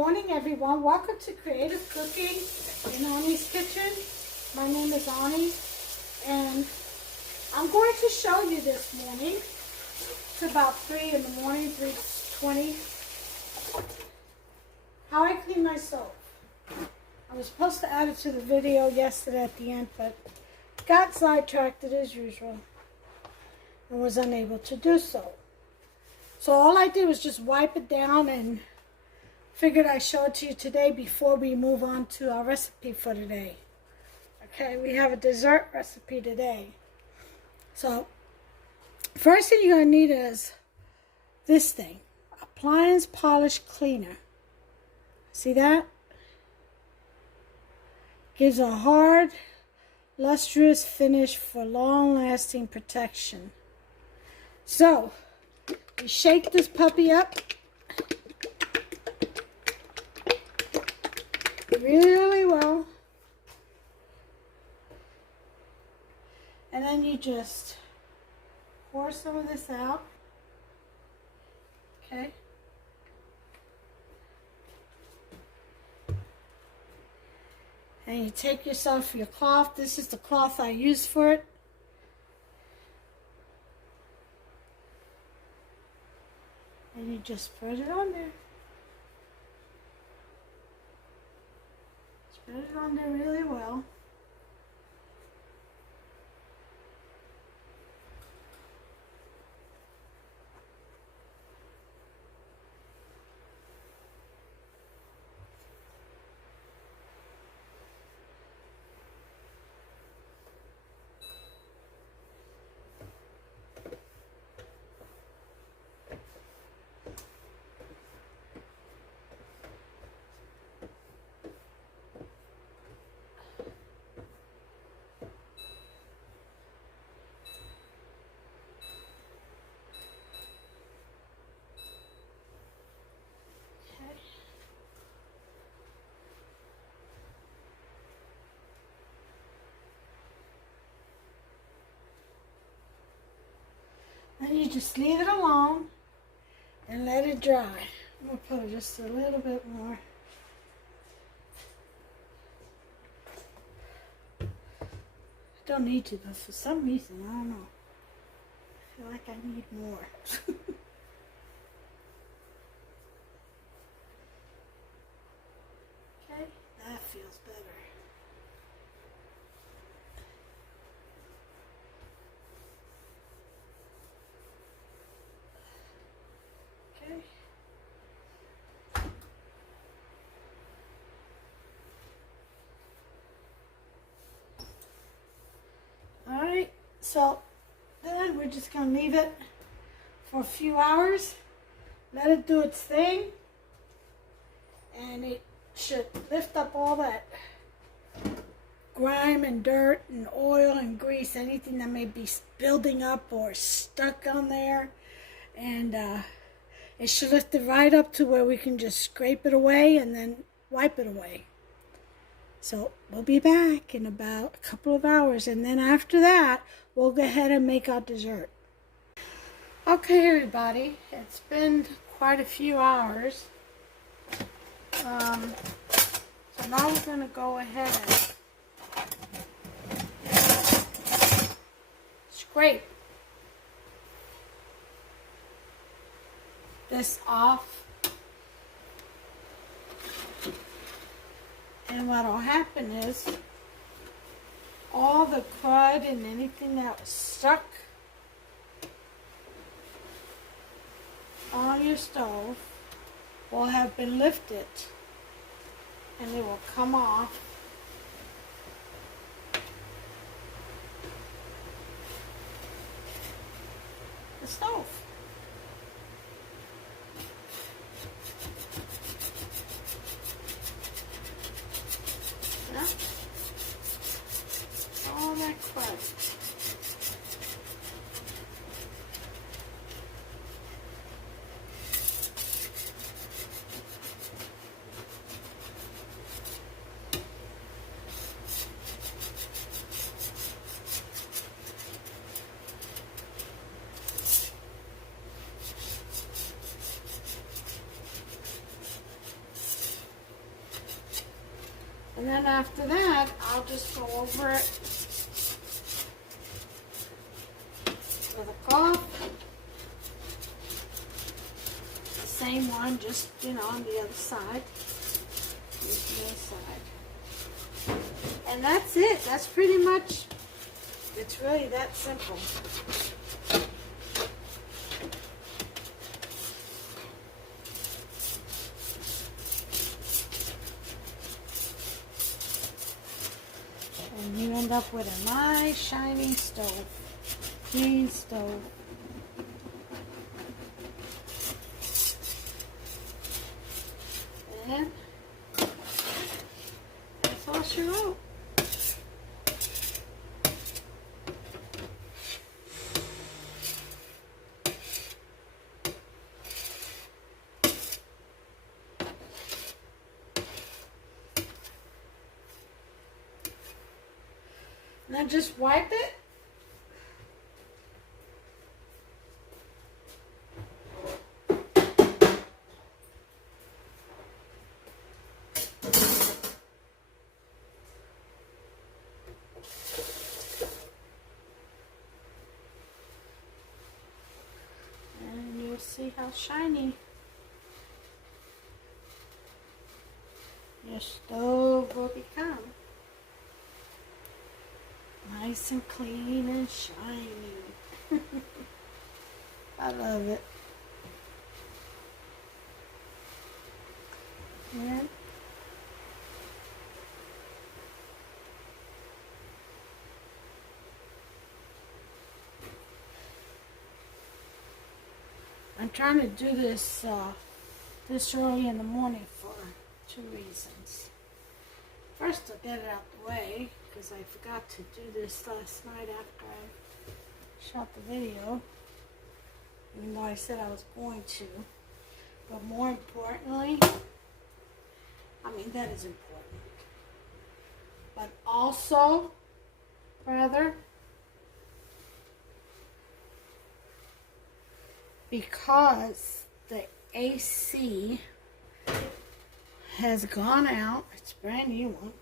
morning, everyone. Welcome to Creative Cooking in Ani's Kitchen. My name is Ani, and I'm going to show you this morning. It's about 3 in the morning, 3:20, how I clean my stove. I was supposed to add it to the video yesterday at the end, but got sidetracked as usual and was unable to do so. So all I did was just wipe it down and figured I'd show it to you today before we move on to our recipe for today. Okay, we have a dessert recipe today. So first thing you're going to need is this thing, appliance polish cleaner. See that? Gives a hard, lustrous finish for long-lasting protection. So you shake this puppy up really well, and then you just pour some of this out. Okay, and you take yourself your cloth. This is the cloth I use for it. And you just spread it on there. Spread it on there really well. And you just leave it alone and let it dry. I'm going to put just a little bit more. I don't need to, but for some reason, I don't know. I feel like I need more. Okay, that feels better. Alright, so then we're just going to leave it for a few hours, let it do its thing, and it should lift up all that grime and dirt and oil and grease, anything that may be building up or stuck on there, and it should lift it right up to where we can just scrape it away and then wipe it away. So we'll be back in about a couple of hours, and then after that, we'll go ahead and make our dessert. Okay, everybody, it's been quite a few hours. So now we're going to go ahead and scrape this off. And what will happen is all the crud and anything that was stuck on your stove will have been lifted, and it will come off the stove. All that crud. then after that, I'll just go over it with a cloth. The same one, just, you know, on the other side. Here's the other side. And that's it. That's pretty much, it's really that simple. And you end up with a nice shiny stove, clean stove. And that's all she wrote. And then just wipe it. And you'll see how shiny your stove will become. Nice and clean and shiny. I love it. And I'm trying to do this this early in the morning for 2 reasons. First, to get it out the way, because I forgot to do this last night after I shot the video, even though I said I was going to. But more importantly, I mean, that is important. But also, rather, because the AC has gone out. It's a brand new one.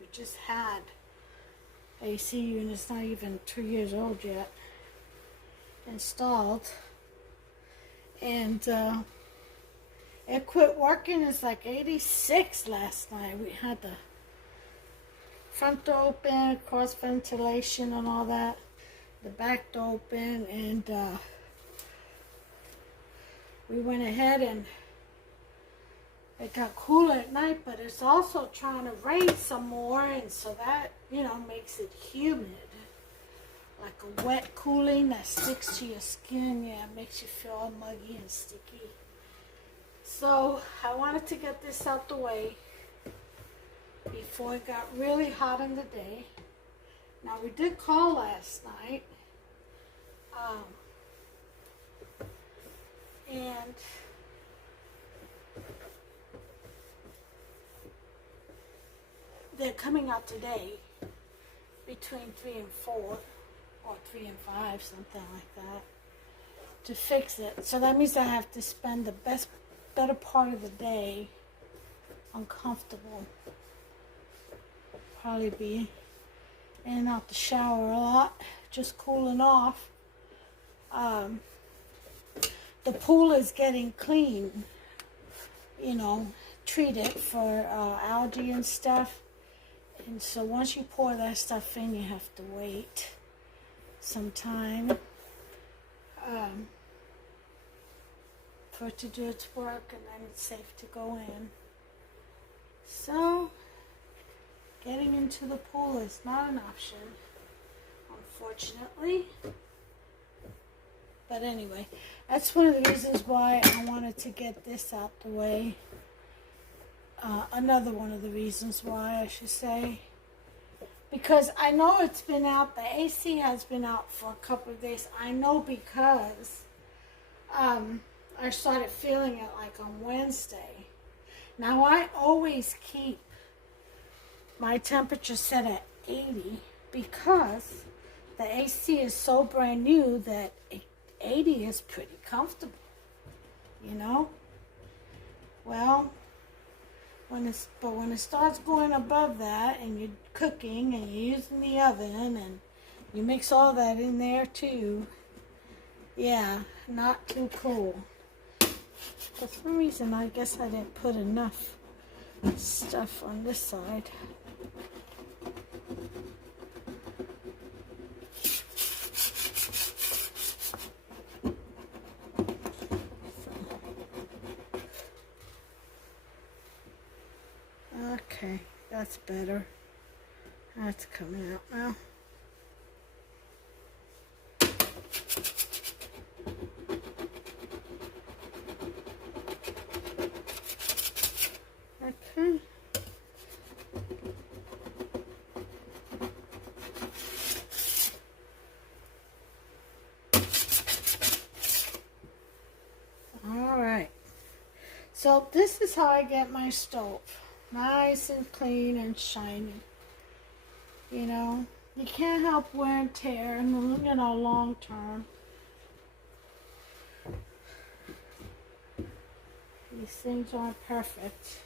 We just had AC units, not even 2 years old yet, installed. And it quit working. It's like 86 last night. We had the front door open, cross ventilation and all that. The back door open, and we went ahead and it got cooler at night, but it's also trying to rain some more, and so that, you know, makes it humid. Like a wet cooling that sticks to your skin. Yeah, it makes you feel all muggy and sticky. So I wanted to get this out the way before it got really hot in the day. Now, we did call last night. And they're coming out today between 3 and 4 or 3 and 5, something like that, to fix it. So that means I have to spend the better part of the day uncomfortable. Probably be in and out the shower a lot, just cooling off. The pool is getting clean, you know, treated for algae and stuff. And so once you pour that stuff in, you have to wait some time for it to do its work, and then it's safe to go in. So getting into the pool is not an option, unfortunately. But anyway, that's one of the reasons why I wanted to get this out the way. Another one of the reasons why, I should say. Because I know it's been out, the AC has been out for a couple of days. I know because I started feeling it like on Wednesday. Now, I always keep my temperature set at 80 because the AC is so brand new that 80 is pretty comfortable, you know? Well, when it starts going above that and you're cooking and you're using the oven and you mix all that in there too, yeah, not too cool. For some reason, I guess I didn't put enough stuff on this side. Okay, that's better. That's coming out now. Okay. All right. So this is how I get my stove. Nice and clean and shiny. You know, you can't help wear and tear and, you know, long term. These things aren't perfect.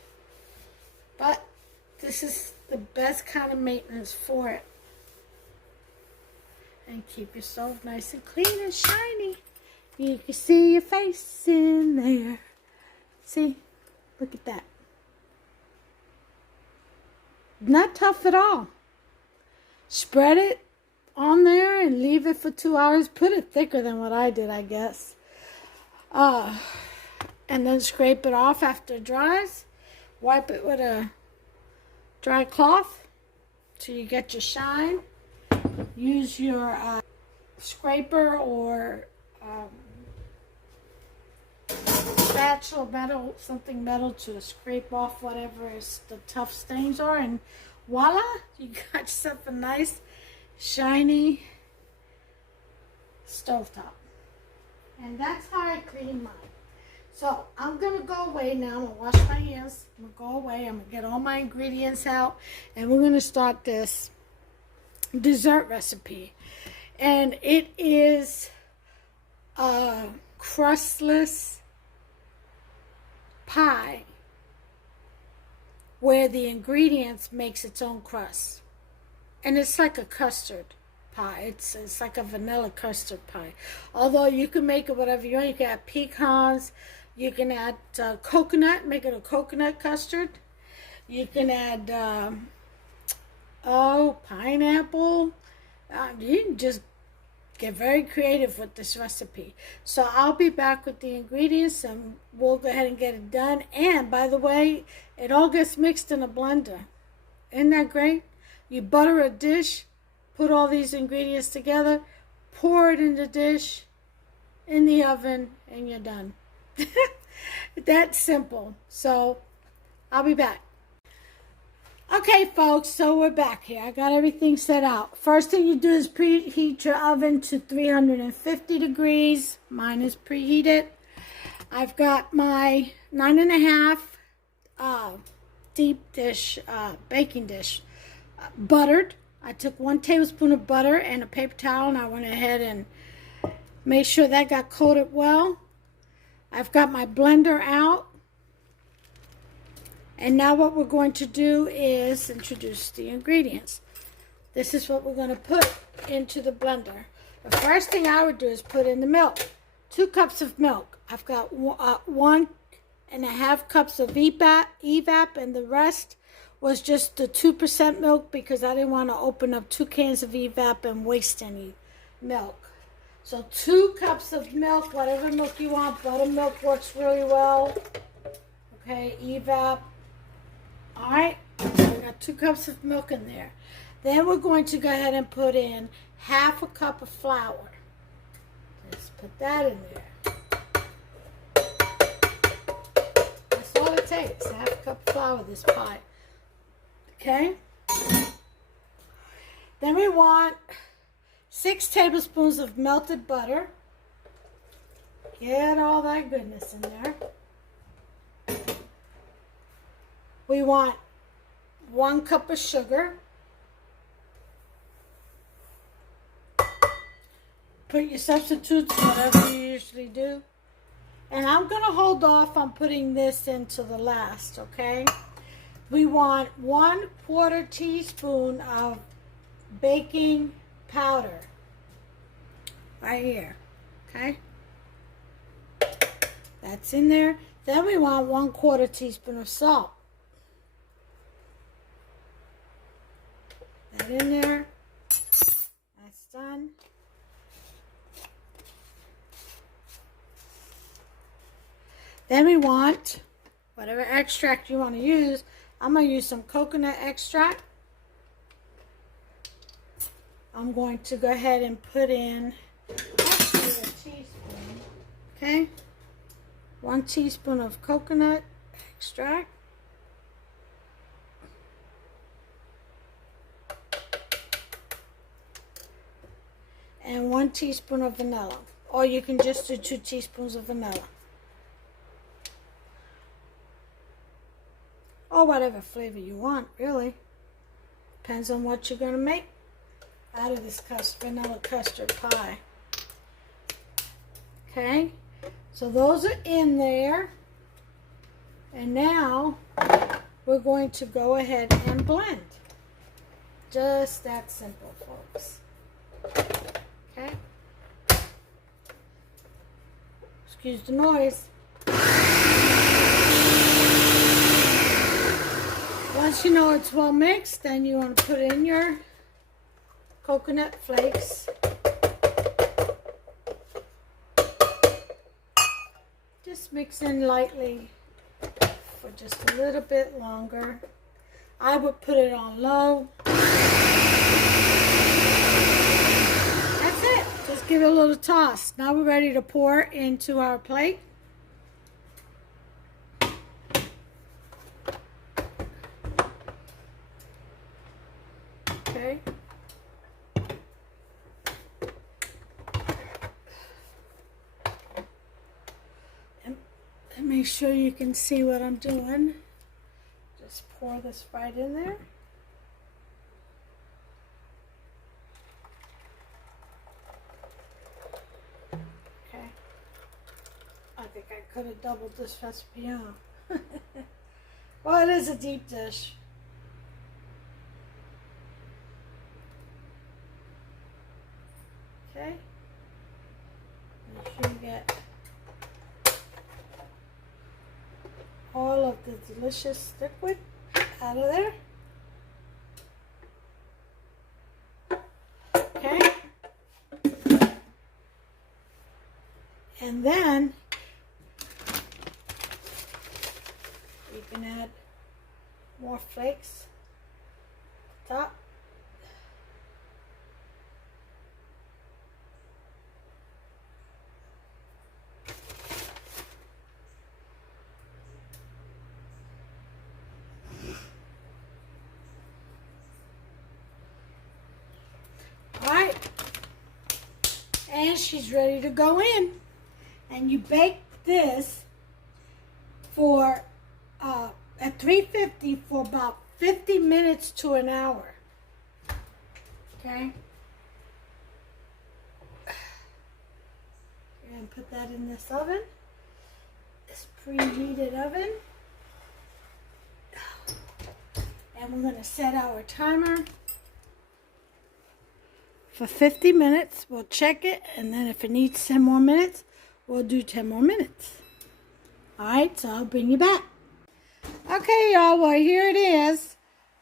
But this is the best kind of maintenance for it. And keep your stove nice and clean and shiny. You can see your face in there. See? Look at that. Not tough at all. Spread it on there and leave it for 2 hours. Put it thicker than what I did, I guess. And then scrape it off after it dries. Wipe it with a dry cloth so you get your shine. Use your scraper or spatula, metal, something metal to scrape off whatever the tough stains are, and voila, you got yourself a nice shiny stovetop. And that's how I clean mine. So I'm gonna go away now. I'm gonna wash my hands. I'm gonna go away. I'm gonna get all my ingredients out, and we're gonna start this dessert recipe. And it is a crustless pie where the ingredients makes its own crust. And it's like a custard pie. It's like a vanilla custard pie. Although you can make it whatever you want. You can add pecans. You can add coconut, make it a coconut custard. You can add, pineapple. You can just get very creative with this recipe. So I'll be back with the ingredients and we'll go ahead and get it done. And by the way, it all gets mixed in a blender. Isn't that great? You butter a dish, put all these ingredients together, pour it in the dish, in the oven, and you're done. That's simple. So I'll be back. Okay, folks, so we're back here. I got everything set out. First thing you do is preheat your oven to 350 degrees. Mine is preheated. I've got my 9.5 deep dish, baking dish, buttered. I took 1 tablespoon of butter and a paper towel, and I went ahead and made sure that got coated well. I've got my blender out. And now what we're going to do is introduce the ingredients. This is what we're going to put into the blender. The first thing I would do is put in the milk. 2 cups of milk. I've got 1.5 cups of evap, and the rest was just the 2% milk because I didn't want to open up 2 cans of evap and waste any milk. So 2 cups of milk, whatever milk you want. Buttermilk works really well. Okay, evap. Alright, so we got 2 cups of milk in there. Then we're going to go ahead and put in 1/2 cup of flour. Let's put that in there. That's all it takes, 1/2 cup of flour, this pie. Okay? Then we want 6 tablespoons of melted butter. Get all that goodness in there. We want 1 cup of sugar. Put your substitutes, whatever you usually do. And I'm going to hold off on putting this into the last, okay? we want 1/4 teaspoon of baking powder right here. Okay, that's in there. Then we want 1/4 teaspoon of salt. That in there. That's done. Then we want whatever extract you want to use. I'm going to use some coconut extract. I'm going to go ahead and put in actually a teaspoon. Okay? 1 teaspoon of coconut extract. And 1 teaspoon of vanilla. Or you can just do 2 teaspoons of vanilla. Or whatever flavor you want, really. Depends on what you're going to make out of this vanilla custard pie. Okay, so those are in there. And now we're going to go ahead and blend. Just that simple, folks. Okay. Excuse the noise. Once you know it's well mixed, then you want to put in your coconut flakes. Just mix in lightly for just a little bit longer. I would put it on low. That's it. Just give it a little toss. Now we're ready to pour into our plate. Okay. And make sure you can see what I'm doing. Just pour this right in there. Okay. I think I could have doubled this recipe on. Well, it is a deep dish. Okay, make sure you get all of the delicious liquid out of there. Okay, and then you can add more flakes on top. Alright, and she's ready to go in. And you bake this for at 350 for about 50 minutes to an hour. Okay, you're going to put that in this oven, this preheated oven, and we're going to set our timer for 50 minutes. We'll check it, and then if it needs 10 more minutes, we'll do 10 more minutes. Alright, so I'll bring you back. Okay, y'all, well, here it is.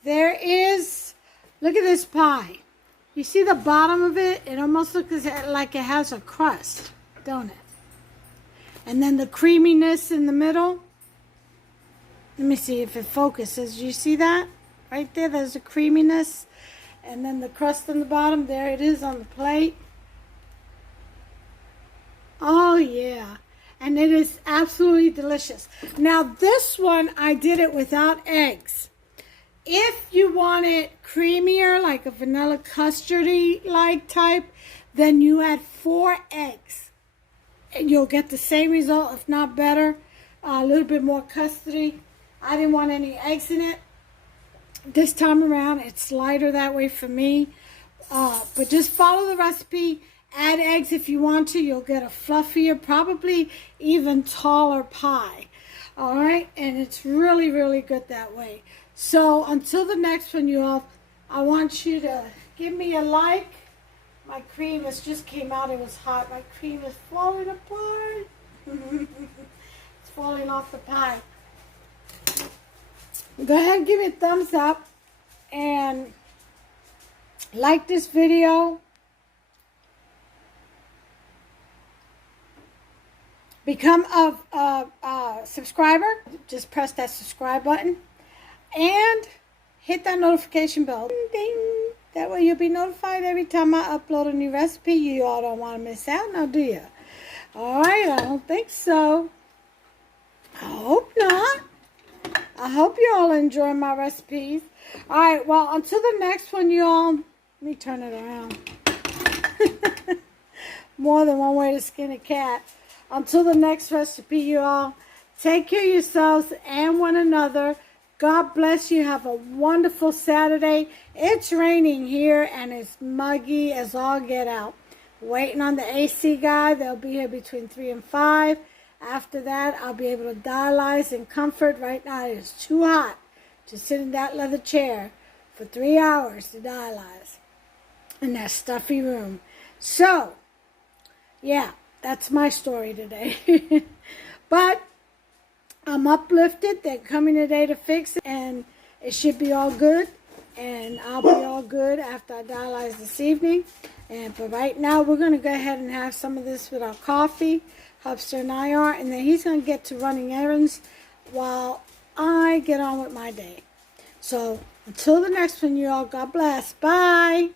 There is, look at this pie. You see the bottom of it? It almost looks like it has a crust, don't it? And then the creaminess in the middle. Let me see if it focuses. You see that? Right there, there's the creaminess. And then the crust on the bottom, there it is on the plate. Oh yeah, and it is absolutely delicious. Now this one, I did it without eggs. If you want it creamier, like a vanilla custardy like type, then you add 4 eggs. And you'll get the same result, if not better. A little bit more custardy. I didn't want any eggs in it. This time around, it's lighter that way for me. But just follow the recipe. Add eggs if you want to. You'll get a fluffier, probably even taller pie. All right? And it's really, really good that way. So until the next one, you all, I want you to give me a like. My cream has just came out. It was hot. My cream is falling apart. It's falling off the pie. Go ahead and give me a thumbs up and like this video. Become a subscriber. Just press that subscribe button and hit that notification bell. Ding, ding. That way you'll be notified every time I upload a new recipe. You all don't want to miss out now, do you? Alright, I don't think so. I hope not. I hope you all enjoy my recipes. Alright, well, until the next one, you all, let me turn it around. More than one way to skin a cat. Until the next recipe, you all, take care of yourselves and one another. God bless you. Have a wonderful Saturday. It's raining here and it's muggy as all get out. Waiting on the AC guy. They'll be here between 3 and 5. After that, I'll be able to dialyze in comfort. Right now, it is too hot to sit in that leather chair for 3 hours to dialyze in that stuffy room. So, yeah, that's my story today. But I'm uplifted. They're coming today to fix it, and it should be all good. And I'll be all good after I dialyze this evening. And for right now, we're going to go ahead and have some of this with our coffee. Hubster and I are. And then he's going to get to running errands while I get on with my day. So until the next one, you all, God bless. Bye.